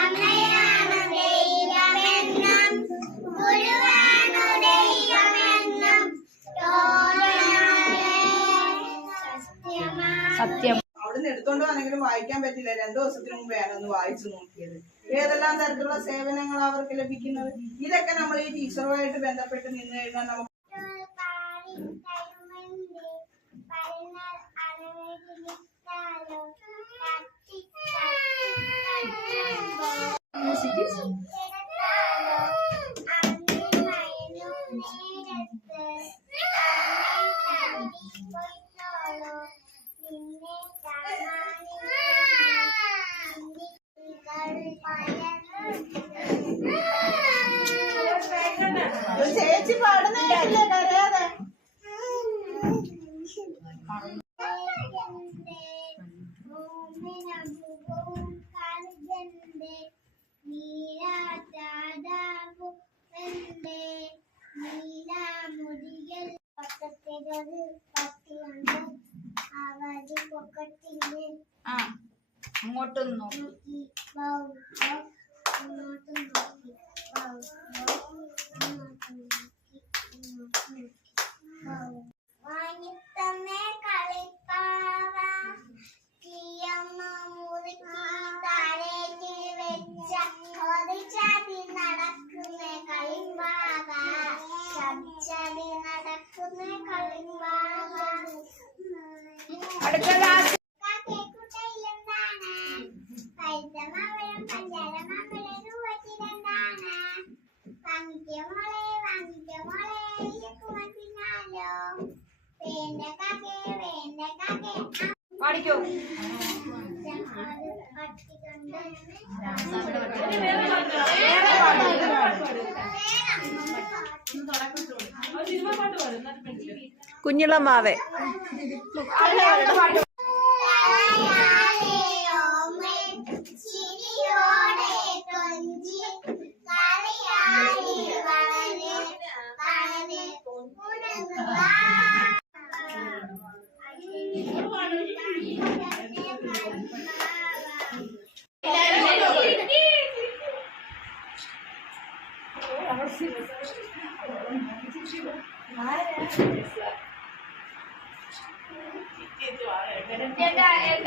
അമ്മയാണ് ദൈവമെന്നും ഗുരുവാണ് ദൈവമെന്നും സത്യം. അവിടുന്ന് എടുത്തോണ്ട് വന്നെങ്കിലും വായിക്കാൻ പറ്റില്ല. 2 ദിവസത്തിന് മുമ്പ് ഞാനൊന്ന് വായിച്ചു നോക്കിയത്. ഏതെല്ലാം തരത്തിലുള്ള സേവനങ്ങൾ അവർക്ക് ലഭിക്കുന്നത്. ഇതൊക്കെ നമ്മൾ ഈ ടീച്ചറുമായിട്ട് ബന്ധപ്പെട്ട് നിന്ന് കഴിഞ്ഞാൽ നമുക്ക് ചേച്ചി പാടുന്നതല്ലേ കരയാതെ. അങ്ങോട്ടും നോക്കി വാങ്ങിത്തന്നെ കളിപ്പാവ തീയമ്മ മുറുക്കി താഴേക്ക് വെച്ച ചതി നടക്കുന്ന കളിപ്പാവ ചതി നടക്കുന്ന കളിപ്പാവ കേക്കുട്ടയിലെന്താണ് പൈതമാവളം പഞ്ചാരമാമ്പഴം രൂപത്തിലെന്താണ് വാങ്ങിക്കോ മോളെ ഇയക്കുമത്തിനാലോ വേണ്ട കാക്കേ പാടിക്കോ. കുഞ്ഞിളമാവേ